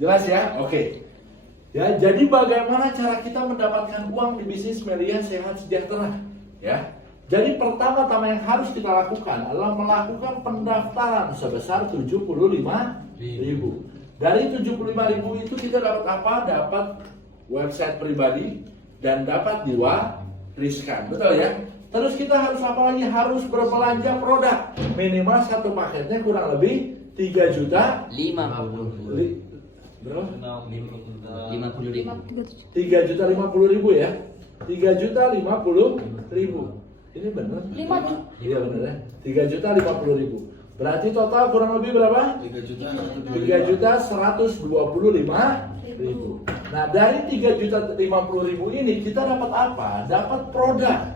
Jelas ya? Oke. Ya, jadi bagaimana cara kita mendapatkan uang di bisnis Melia Sehat Sejahtera? Ya. Jadi pertama-tama yang harus kita lakukan adalah melakukan pendaftaran sebesar 75.000. Dari 75.000 itu kita dapat apa? Dapat website pribadi dan dapat diwariskan. Betul ya? Terus kita harus apa lagi? Harus berbelanja produk. Minimal satu paketnya kurang lebih 3 juta 50. berapa? 50.000. 3 juta 50.000 ya. 3 juta 50.000. Ini benar? 5 juta. Iya benar ya. 3 juta 50.000. Berarti total kurang lebih berapa? 3 juta 3 juta 125.000. Nah, dari 3 juta 50.000 ini kita dapat apa? Dapat produk.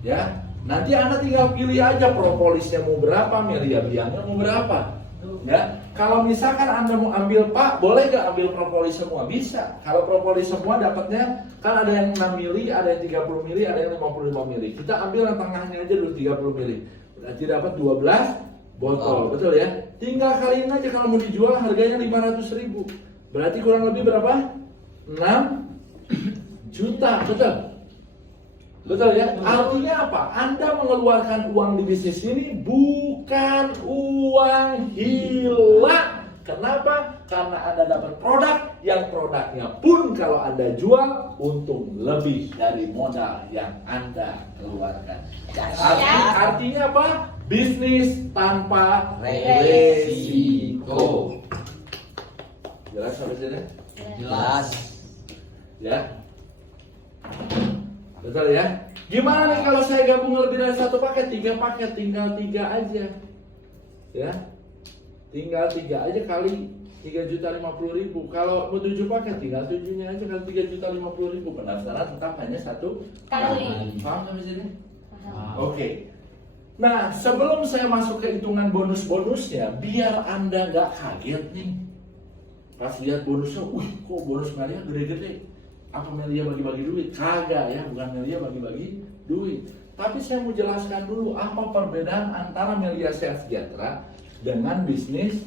Ya. Nanti Anda tinggal pilih aja propolisnya mau berapa, Melia biangnya mau berapa. Ya. Kalau misalkan Anda mau ambil, Pak, boleh gak ambil propolis semua? Bisa. Kalau propolis semua dapatnya, kan ada yang 6 mili, ada yang 30 mili, ada yang 55 mili. Kita ambil yang tengahnya aja dulu 30 mili. Berarti dapat 12 botol, betul ya? Tinggal kaliin aja kalau mau dijual harganya 500.000. Berarti kurang lebih berapa? 6 juta, betul? Betul ya? Artinya apa? Anda mengeluarkan uang di bisnis ini bukan uang hilang. Kenapa? Karena Anda dapat produk yang produknya pun kalau Anda jual untung lebih dari modal yang Anda keluarkan. Artinya apa? Bisnis tanpa resiko. Jelas sampai sini? Jelas. Ya. Betul ya? Gimana nih kalau saya gabung lebih dari satu paket? 3 paket, tinggal 3 aja. Ya. Tinggal 3 aja kali 3 juta 50.000. Kalau mau 7 paket, tinggal 7-nya aja kali 3 juta 50.000. Pendaftaran tetap hanya 1 kali. Paham sampai sini? Oke. Nah, sebelum saya masuk ke hitungan bonus-bonusnya, biar Anda gak kaget nih. Pas lihat bonusnya, wih kok bonus Melia gede-gede. Apa Melia bagi-bagi duit? Kagak ya, bukan Melia bagi-bagi duit. Tapi saya mau jelaskan dulu apa perbedaan antara Melia Sehat Sejahtera dengan bisnis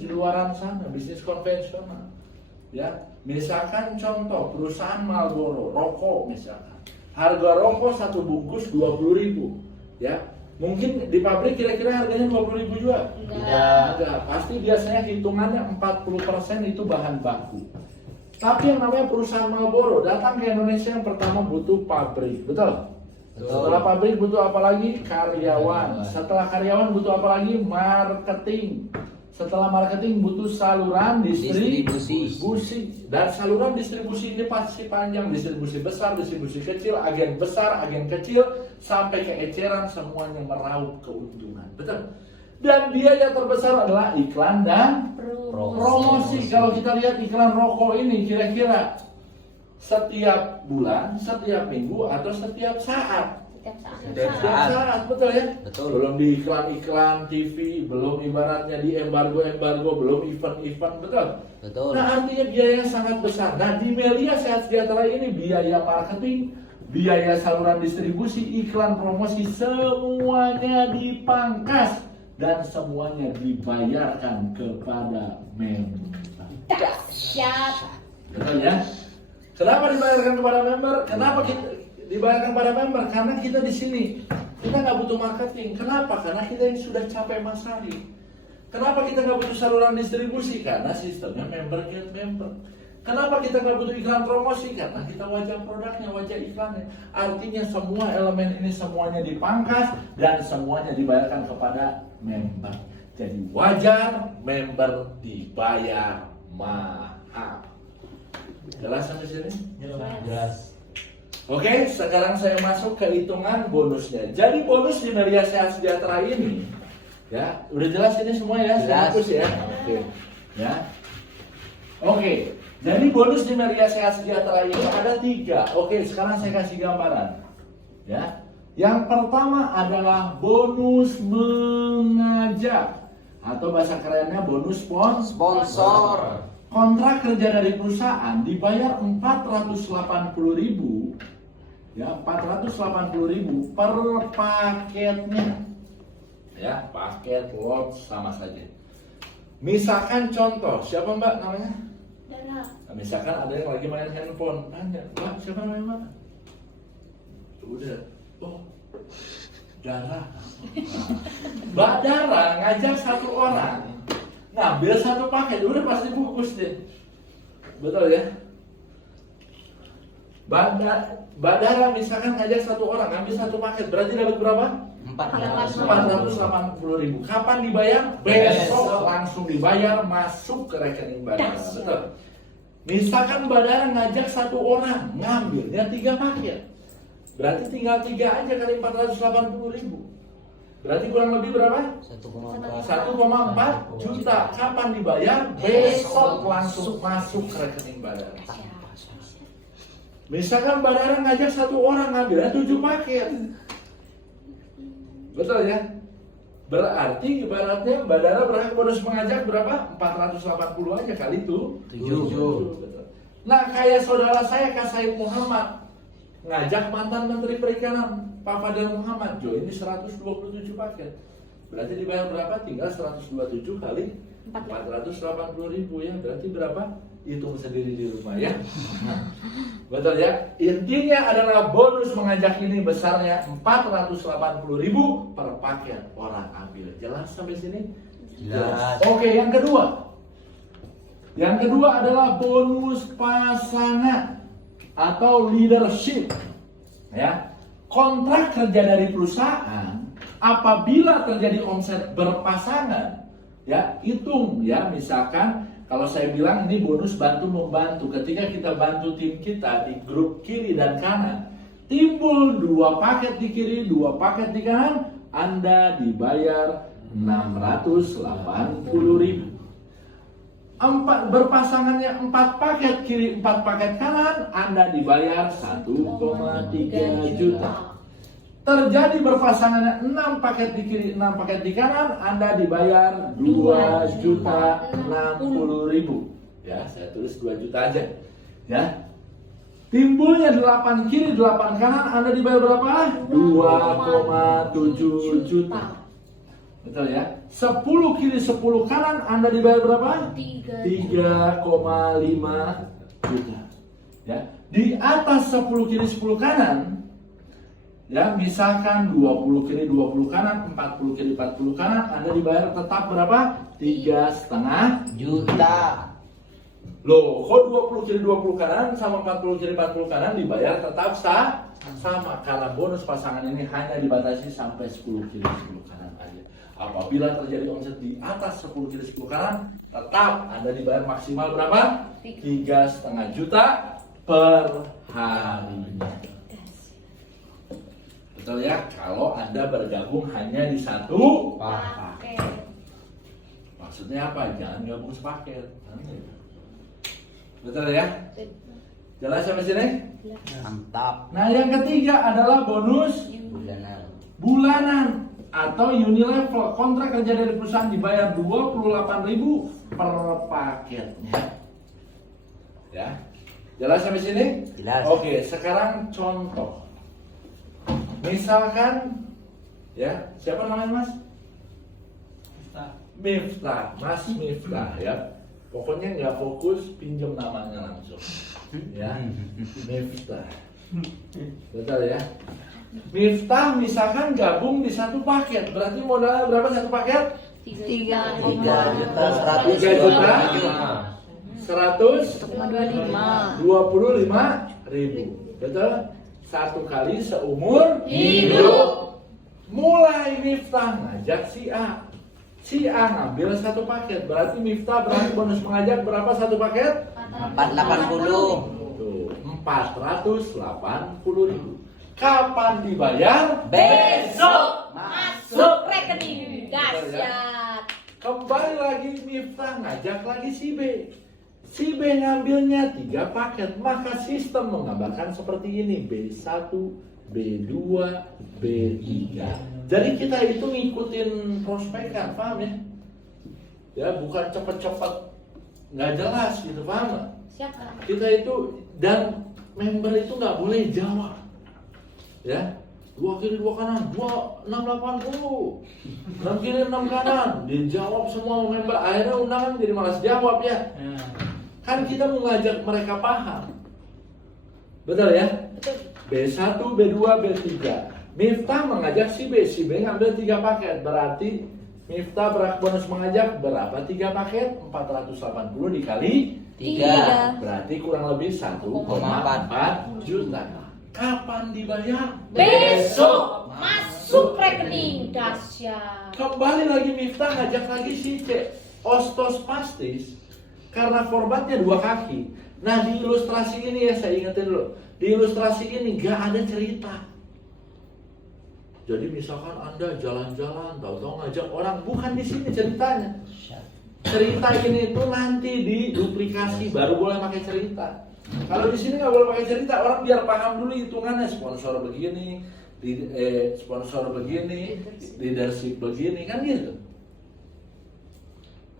di luaran sana, bisnis konvensional. Ya, misalkan contoh perusahaan Marlboro, rokok misalkan. Harga rokok 1 bungkus 20.000. Ya, mungkin di pabrik kira-kira harganya 20.000 juga? Enggak. Pasti biasanya hitungannya 40% itu bahan baku. Tapi yang namanya perusahaan Marlboro datang ke Indonesia yang pertama butuh pabrik, betul? Setelah pabrik butuh apa lagi? Karyawan. Setelah karyawan butuh apa lagi? Marketing. Setelah marketing butuh saluran distribusi. Dan saluran distribusi ini pasti panjang, distribusi besar, distribusi kecil, agen besar, agen kecil, sampai ke eceran semuanya meraup keuntungan, betul? Dan biaya terbesar adalah iklan dan promosi. Kalau kita lihat iklan rokok ini kira-kira setiap bulan, setiap minggu, atau setiap saat? Setiap saat, betul ya? Betul. Belum di iklan-iklan TV, belum ibaratnya di embargo, belum event-event, betul? Betul. Nah, artinya biaya sangat besar. Nah, di Melia Sehat Sejahtera ini biaya marketing, biaya saluran distribusi, iklan promosi, semuanya dipangkas. Dan semuanya dibayarkan kepada member. Dahsyat. Betul ya? Kenapa dibayarkan kepada member? Kenapa kita dibayarkan kepada member? Karena kita di sini kita nggak butuh marketing. Kenapa? Karena kita yang sudah capek masari. Kenapa kita nggak butuh saluran distribusi? Karena sistemnya member get member. Kenapa kita nggak butuh iklan promosi? Karena kita wajah produknya, wajah iklannya. Artinya semua elemen ini semuanya dipangkas dan semuanya dibayarkan kepada member. Jadi wajar member dibayar mahal. Jelas sampai sini? Jelas. Oke, sekarang saya masuk ke hitungan bonusnya. Jadi bonus di Melia Sehat Sejahtera ini, ya, udah jelas ini semua ya? Jelas. Fokus ya. Oke. Ya. Oke. Jadi bonus di Melia Sehat Sejahtera ini ada 3. Oke, sekarang saya kasih gambaran. Ya. Yang pertama adalah bonus mengajak atau bahasa kerennya bonus Sponsor. Kontrak kerja dari perusahaan dibayar 480.000, ya 480.000 per paketnya, ya paket lot sama saja. Misalkan contoh, siapa Mbak namanya? Dara. Nah, misalkan ada yang lagi main handphone, tanya, Mbak siapa namanya Mbak? Udah, oh, Dara. Mbak Dara ngajak satu orang ngambil satu paket, udah pasti bungkus deh. Betul ya? Mbak Dara misalkan ngajak satu orang ngambil satu paket, berarti dapat berapa? 480.000. Kapan dibayar? Besok langsung dibayar, masuk ke rekening Mbak Dara. Betul. Misalkan Mbak Dara ngajak satu orang ngambilnya 3 paket, berarti tinggal 3 aja kali 480.000. Berarti kurang lebih berapa? 1,4 juta. Kapan dibayar? Besok langsung masuk ke rekening Mbak Dara. Misalkan Mbak Dara ngajak satu orang ngambilnya 7 paket. Betul ya? Berarti ibaratnya Mbak Dara berhak bonus mengajak berapa? 480 aja kali itu 7. Nah kayak saudara saya Kak Said Muhammad ngajak mantan Menteri Perikanan Pak Fadil Muhammad join di 127 paket. Berarti dibayar berapa? Tinggal 127 kali 480.000 ya. Berarti berapa? Hitung sendiri di rumah ya. Betul ya? Intinya adalah bonus mengajak ini besarnya 480.000 per paket orang ambil. Jelas sampai sini? Jelas. Oke, yang kedua. Yang kedua adalah bonus pasangan atau leadership. Ya. Kontrak kerja dari perusahaan apabila terjadi omset berpasangan, ya, hitung ya, misalkan kalau saya bilang ini bonus bantu membantu, ketika kita bantu tim kita di grup kiri dan kanan, timbul 2 paket di kiri, 2 paket di kanan, Anda dibayar 680.000. Berpasangannya 4 paket kiri, 4 paket kanan, Anda dibayar 1,3 juta. Terjadi berpasangannya 6 paket di kiri, 6 paket di kanan, Anda dibayar 2.060.000. Ya, saya tulis 2 juta aja. Ya. Timbulnya 8 kiri, 8 kanan, Anda dibayar berapa? 2,7 juta. Betul ya? 10 kiri, 10 kanan, Anda dibayar berapa? 3,5 juta. Ya. Di atas 10 kiri, 10 kanan, ya, misalkan 20 kiri 20 kanan, 40 kiri 40 kanan, Anda dibayar tetap berapa? 3,5 Juta. Loh, kok 20 kiri 20 kanan sama 40 kiri 40 kanan dibayar tetap sama? Karena bonus pasangan ini hanya dibatasi sampai 10 kiri 10 kanan aja. Apabila terjadi omset di atas 10 kiri 10 kanan, tetap Anda dibayar maksimal berapa? 3,5 juta per harinya. Betul ya, kalau Anda bergabung hanya di satu paket. Maksudnya apa? Jangan gabung sepaket. Betul ya? Jelas sampai sini? Mantap. Nah, yang ketiga adalah bonus bulanan atau unilevel. Kontrak kerja dari perusahaan dibayar 28.000 per paketnya. Ya. Jelas sampai sini? Jelas. Oke, sekarang contoh. Misalkan, ya, siapa namanya Mas? Miftah, Mas Miftah ya. Pokoknya nggak fokus, pinjam namanya langsung. Ya, Miftah. Betul ya. Miftah misalkan gabung di satu paket, berarti modalnya berapa satu paket? 3 juta 125.000. Betul? Satu kali seumur hidup. Mulai Miftah ngajak si A. Si A ngambil satu paket, berarti Miftah berarti bonus mengajak berapa satu paket? 480. Tuh, 480.000. Kapan dibayar? Besok. masuk rekening. Dahsyat. Kembali lagi Miftah ngajak lagi si B. Si B ngambilnya 3 paket, maka sistem menggambarkan seperti ini: B1, B2, B3. Jadi kita itu ngikutin prospekan, paham ya? Ya, bukan cepet-cepet nggak jelas gitu, paham nggak? Siapa? Kita itu, dan member itu nggak boleh jawab, ya. 2 kiri 2 kanan, 680. 6 kiri 6 kanan. Dijawab semua member. Akhirnya undangan jadi malas jawab ya. Kan kita mau ngajak mereka paham. Betul ya? Betul. B1, B2, B3. Miftah mengajak si B ngambil 3 paket. Berarti Miftah berhak bonus mengajak berapa 3 paket? 480 dikali 3. berarti kurang lebih 1,4 juta. Kapan dibayar? Besok masuk rekening dahsyat. Kembali lagi Miftah ngajak lagi si C. Ostos pastis karena formatnya 2 kaki. Nah di ilustrasi ini ya saya ingetin dulu. Di ilustrasi ini gak ada cerita. Jadi misalkan Anda jalan-jalan, tahu-tahu ngajak orang, bukan di sini ceritanya. Cerita ini tuh nanti diduplikasi baru boleh pakai cerita. Kalau di sini nggak boleh pakai cerita, orang biar paham dulu hitungannya sponsor begini, sponsor begini, leadership begini kan gitu.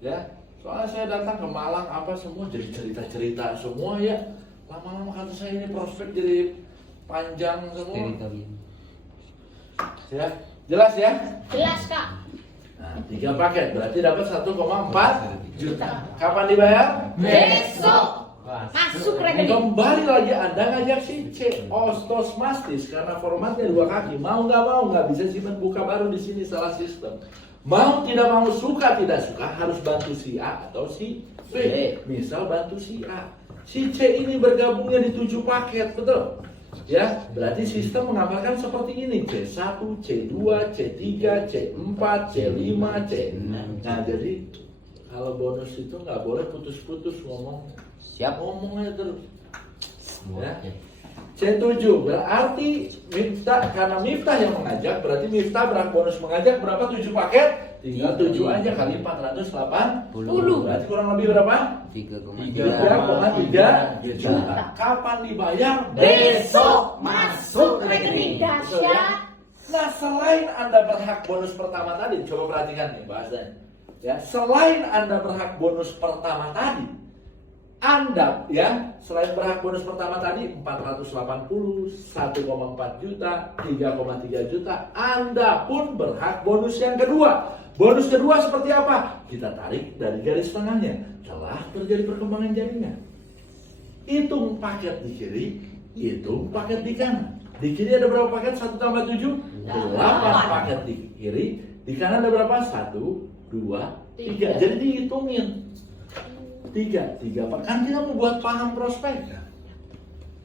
Ya, soalnya saya datang ke Malang apa semua jadi cerita-cerita semua ya. Lama-lama kata saya ini prospek jadi panjang semua. Ya, jelas ya? Jelas Kak. Nah, 3 paket berarti dapat 1,4 juta. Kapan dibayar? Besok masuk rekening. Kembali lagi Anda ngajak si C. Ostos mastis karena formatnya 2 kaki. Mau nggak bisa simpan buka baru di sini salah sistem. Mau tidak mau, suka tidak suka harus bantu si A atau si B. Misal bantu si A. Si C ini bergabungnya di 7 paket, betul? Ya, berarti sistem mengamalkan seperti ini: C1, C2, C3, C4, C5, C6. Nah, jadi kalau bonus itu nggak boleh putus-putus ngomong. Siap. Ngomong aja terus. Ya. C7 berarti Miftah, karena Miftah yang mengajak, berarti Miftah berhak bonus mengajak berapa? 7 paket? Tinggal 7 aja kali 480. Berarti kurang lebih berapa? 3,3 juta. Kapan dibayar? Besok masuk rekening dahsyat. Nah, selain Anda berhak bonus pertama tadi, coba perhatikan nih bahasanya. Ya, selain Anda berhak bonus pertama tadi, Anda ya, selain berhak bonus pertama tadi 480, 1,4 juta, 3,3 juta, Anda pun berhak bonus yang kedua. Bonus kedua seperti apa? Kita tarik dari garis tengahnya. Telah terjadi perkembangan jaringan. Hitung paket di kiri, hitung paket di kanan. Di kiri ada berapa paket? 1 tambah 7? 8 paket di kiri. Di kanan ada berapa? 1, 2, 3. Jadi dihitungin. 3 paket. Kan kita mau buat paham prospek.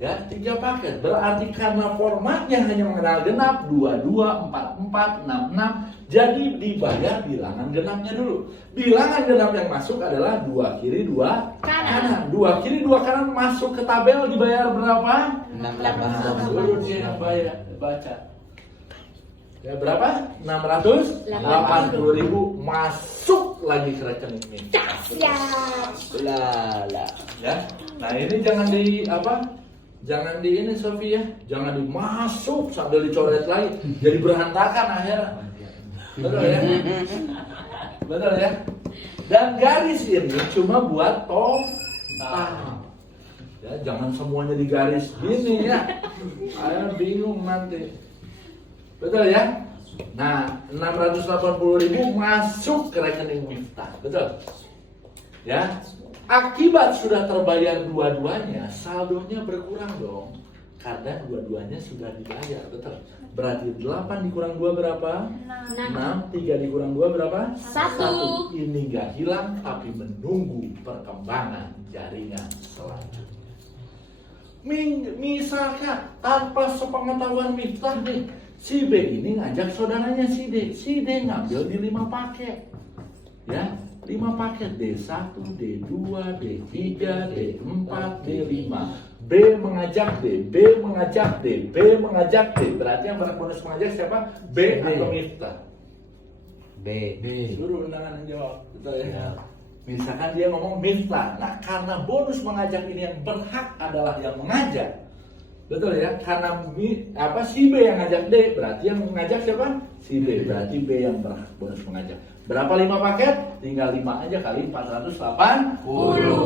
Ya, 3 paket. Berarti karena formatnya hanya mengenal genap 22, 44, 66. Jadi dibayar bilangan genapnya dulu. Bilangan genap yang masuk adalah 2 kiri 2 kanan. 2 kiri 2 kanan masuk ke tabel dibayar berapa? 680. Suruh dia yang bayar, baca. Ya berapa? 680.000 masuk lagi ke rekening ini. Dahsyat. Lala. Ya. Nah, ini jangan di apa? Jangan di ini Sofi ya. Jangan dimasuk sambil dicoret lagi. Jadi berantakan akhirnya. Betul ya? Betul ya? Dan garis ini cuma buat total. Ya, jangan semuanya di garis gini ya. Ayo bingung nanti. Betul ya? Nah, 680.000 masuk ke rekening Miftah. Betul? Ya. Akibat sudah terbayar dua-duanya, saldonya berkurang dong. Karena dua-duanya sudah dibayar, betul. Berarti 8 dikurang 2 berapa? 6, 3 dikurang 2 berapa? 1. Ini gak hilang, tapi menunggu perkembangan jaringan selanjutnya. Misalkan tanpa sepengetahuan Miftah nih, si B ini ngajak saudaranya si D. Si D ngambil di 5 paket. Ya, 5 paket D1, D2, D3, D4, D5. B mengajak D, B mengajak D, B mengajak D. Berarti yang berhak bonus mengajak siapa? B atau Miftah? B. Suruh undangan yang jawab. Betul ya? Misalkan dia ngomong Miftah. Nah, karena bonus mengajak ini yang berhak adalah yang mengajak. Betul ya? Karena si B yang ngajak D, berarti yang mengajak siapa? Si B. Berarti B yang berhak bonus mengajak. Berapa 5 paket? Tinggal 5 aja kali 480.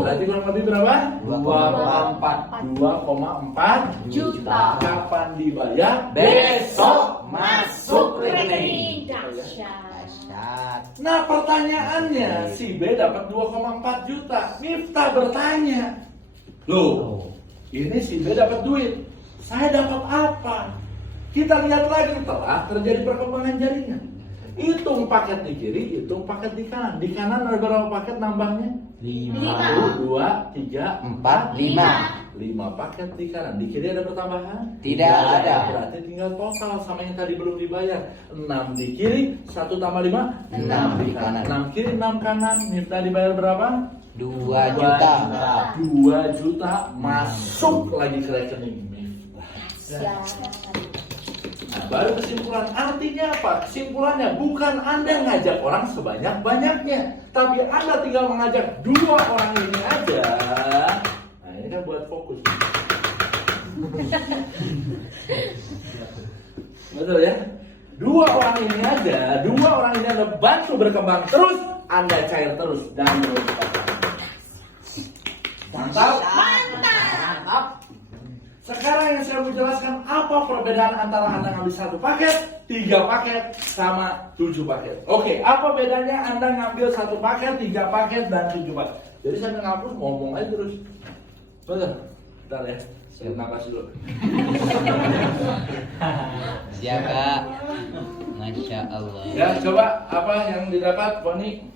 Berarti kurang lebih berapa? 2,4 juta. Kapan dibayar? Besok. masuk rekening dahsyat. Dahsyat. Nah pertanyaannya, si B dapat 2,4 juta. Miftah bertanya, loh, ini si B dapat duit, saya dapat apa? Kita lihat lagi, telah terjadi perkembangan jaringan. Hitung paket di kiri, hitung paket di kanan. Di kanan ada berapa paket nambahnya? 5, 1, 2, 3, 4, 5. 5 paket di kanan. Di kiri ada pertambahan? Tidak ada. Berarti tinggal total sama yang tadi belum dibayar. 6 di kiri, 1 tambah 5, 6 di kanan. 6 kiri, 6 kanan. Minta dibayar berapa? 2 juta. 2 juta masuk lagi ke rekening. Dahsyat. Nah, baru kesimpulan. Artinya apa? Kesimpulannya bukan Anda ngajak orang sebanyak-banyaknya, tapi Anda tinggal mengajak 2 orang ini aja. Nah, ini kan buat fokus. Betul ya? 2 orang ini aja, 2 orang ini Anda bantu berkembang terus, Anda cair terus dan terus. Mantap? Mantap. Sekarang yang saya mau jelaskan apa perbedaan antara Anda ngambil 1 paket, 3 paket, sama 7 paket. Oke, apa bedanya Anda ngambil 1 paket, 3 paket, dan 7 paket? Jadi saya ngapus ngomong aja terus. Betul? Bentar ya, saya napas dulu. Siap, Kak. Masya Allah. Ya, coba apa yang didapat, Boni?